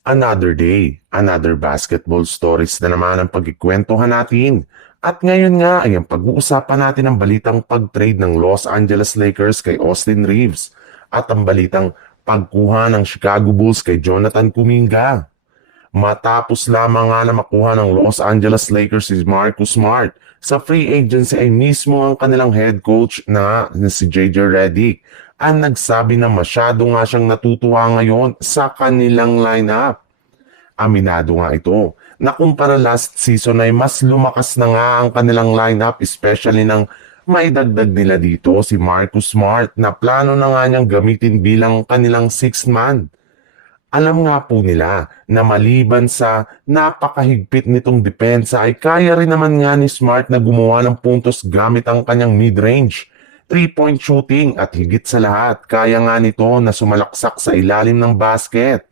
Another day, another basketball stories na naman ang pagkikwentuhan natin. At ngayon nga ay ang pag-uusapan natin ang balitang pag-trade ng Los Angeles Lakers kay Austin Reeves at ang balitang pagkuha ng Chicago Bulls kay Jonathan Kuminga. Matapos lamang nga na makuha ng Los Angeles Lakers si Marcus Smart, sa free agency ay mismo ang kanilang head coach na si JJ Redick ang nagsabi na masyado nga siyang natutuwa ngayon sa kanilang lineup. Aminado nga ito na kumpara last season ay mas lumakas na nga ang kanilang lineup, especially nang maidagdag nila dito si Marcus Smart na plano na nga niyang gamitin bilang kanilang sixth man. Alam nga po nila na maliban sa napakahigpit nitong depensa ay kaya rin naman nga ni Smart na gumawa ng puntos gamit ang kanyang mid-range, 3-point shooting at higit sa lahat kaya nga nito na sumalaksak sa ilalim ng basket.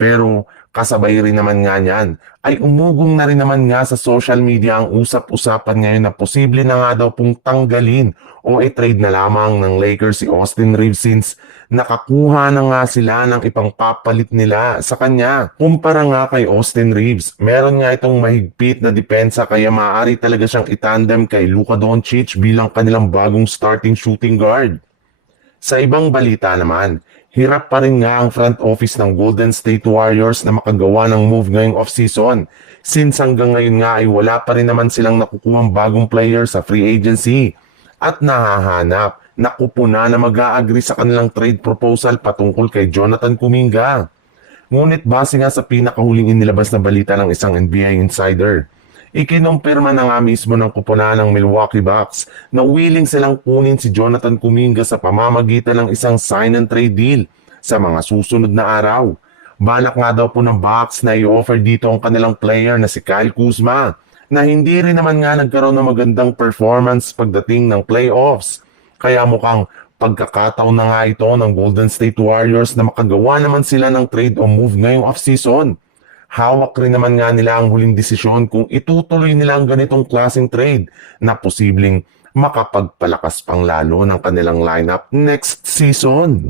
Pero kasabay rin naman nga niyan ay umugong na rin naman nga sa social media ang usap-usapan ngayon na posible na nga daw pong tanggalin o i-trade na lamang ng Lakers si Austin Reeves since nakakuha na nga sila ng ipangpapalit nila sa kanya. Kumpara nga kay Austin Reeves, meron nga itong mahigpit na depensa kaya maaari talaga siyang itandem kay Luka Doncic bilang kanilang bagong starting shooting guard. Sa ibang balita naman, hirap pa rin nga ang front office ng Golden State Warriors na makagawa ng move ngayong off-season since hanggang ngayon nga ay wala pa rin naman silang nakukuhang bagong player sa free agency at nahahanap na kupuna na mag-a-agree sa kanilang trade proposal patungkol kay Jonathan Kuminga. Ngunit base nga sa pinakahuling inilabas na balita ng isang NBA insider, ikinumpirma na nga mismo ng kupuna ng Milwaukee Bucks na willing silang kunin si Jonathan Kuminga sa pamamagitan ng isang sign and trade deal sa mga susunod na araw. Balak nga daw po ng Bucks na i-offer dito ang kanilang player na si Kyle Kuzma na hindi rin naman nga nagkaroon ng magandang performance pagdating ng playoffs. Kaya mukhang pagkakataon na nga ito ng Golden State Warriors na makagawa naman sila ng trade o move ngayong off-season. Hawak rin naman nga nila ang huling desisyon kung itutuloy nila ang ganitong klaseng trade na posibleng makapagpalakas pang lalo ng kanilang lineup next season.